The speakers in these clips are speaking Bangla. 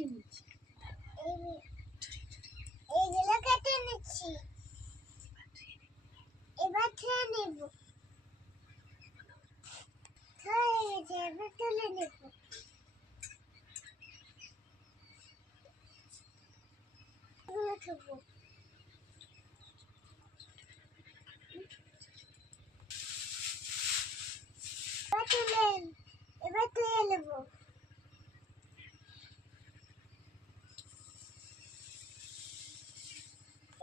কেটে নিচ্ছি। এই- এইগুলো কেটে নিচ্ছি। এবার খেয়ে নেব। গেছে এবার তুলে নেব। এগুলো খাব এবার তুলে এবার নেব।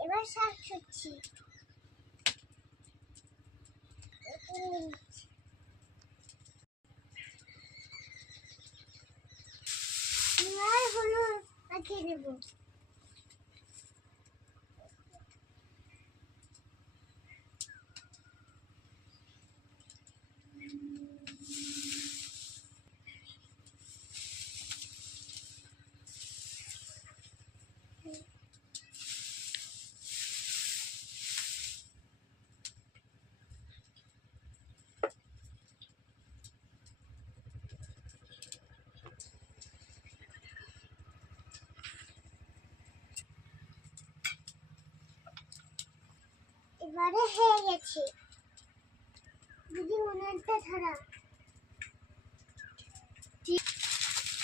এবার শাক ছুটছি এবার হলুদ মাখিয়ে নেব এবারে হয়ে গেছে। দিদি, উনানটা ধরা।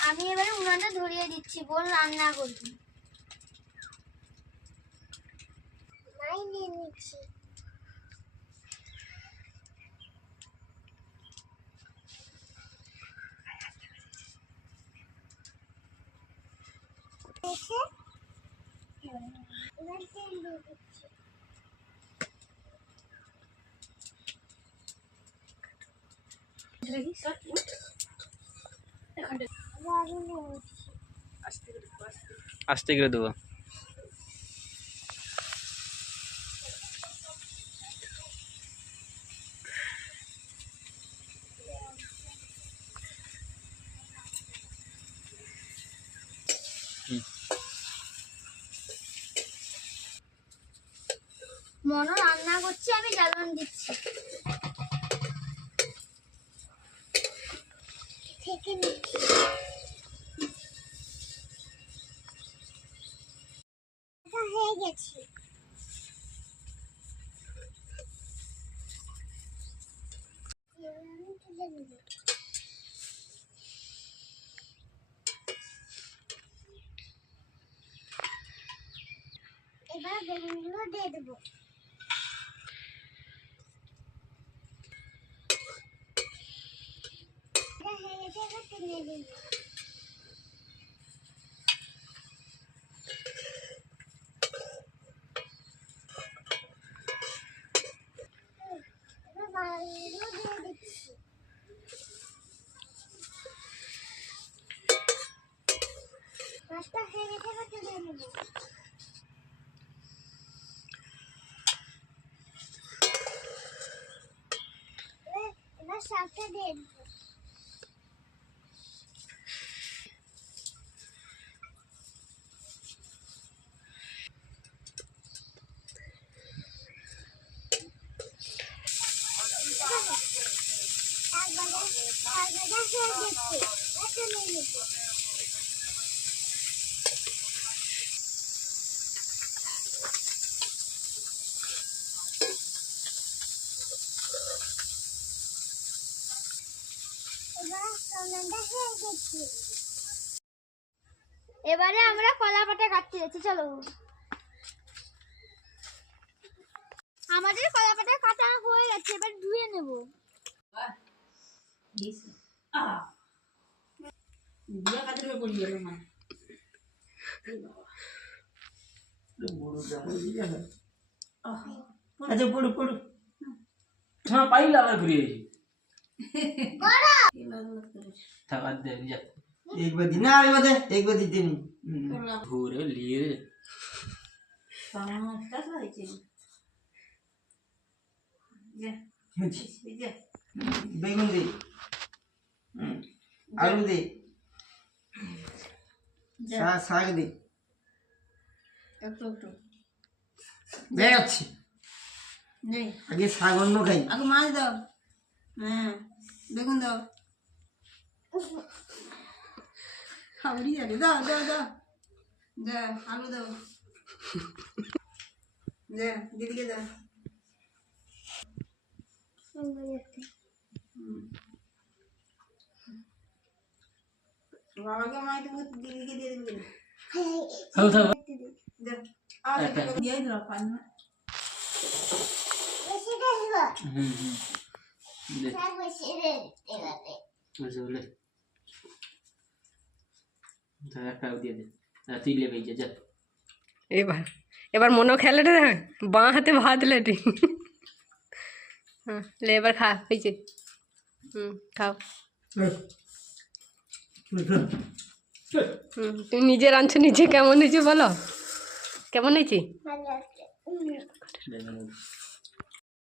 আমি এবারে উনানটা ধরিয়ে দিচ্ছি বল রান্না করবি। মাই নিয়ে নিচ্ছি। এবার তেল দিয়ে দিচ্ছি নিচ্ছি আস্তে করে দেবো। মনো রান্না করছি আমি জ্বালান দিচ্ছি। এবার বেগুনগুলো দিয়ে দেবো। হয়ে গেছে এবার তুলে দেবো এবার বাড়িগুলো দিয়ে দিচ্ছি মাছটা হয়ে গেছে এবার তুলে নেব এবার এবার শাকটা দিয়ে দেবো শাক ভাজা শাক ভাজা হয়ে গেছে এবার আমরা কলা পাতা কাটতে যাচ্ছি, চলো। আমাদের কলা পাতা কাটা হয়ে গেছে, এবার ধুয়ে নেব। আচ্ছা পড়ু পড়ু। হ্যাঁ পাইলে আবার ঘুরে থাকার দে যা एक बदी ना एक बदी एक बदी देनी ঘুরে লিয়ে বেগুন দে আলু দে শাক শাক দে বেড়াচ্ছি নেই আগে শাক অন্য খাই আগে মাছ দাও হ্যাঁ বেগুন দাও খাবরি যাবে দাও দাও দাও। যা আলু দাও। যা দিদিকে দাও বাবাকে মাই তুমি দিদিকে দিয়ে দিবি থাও থাও যা আর দিদিকে দিয়ে দাও দেখব হুম হুম। এবার এবার মনেও খেলে রে বাঁ হাতে ভাত লেটি। হ্যাঁ লে এবার খা হয়েছে হুম খাও। হুম তুমি নিজে রাঁধছো নিজে কেমন হয়েছে বলো? কেমন হয়েছে।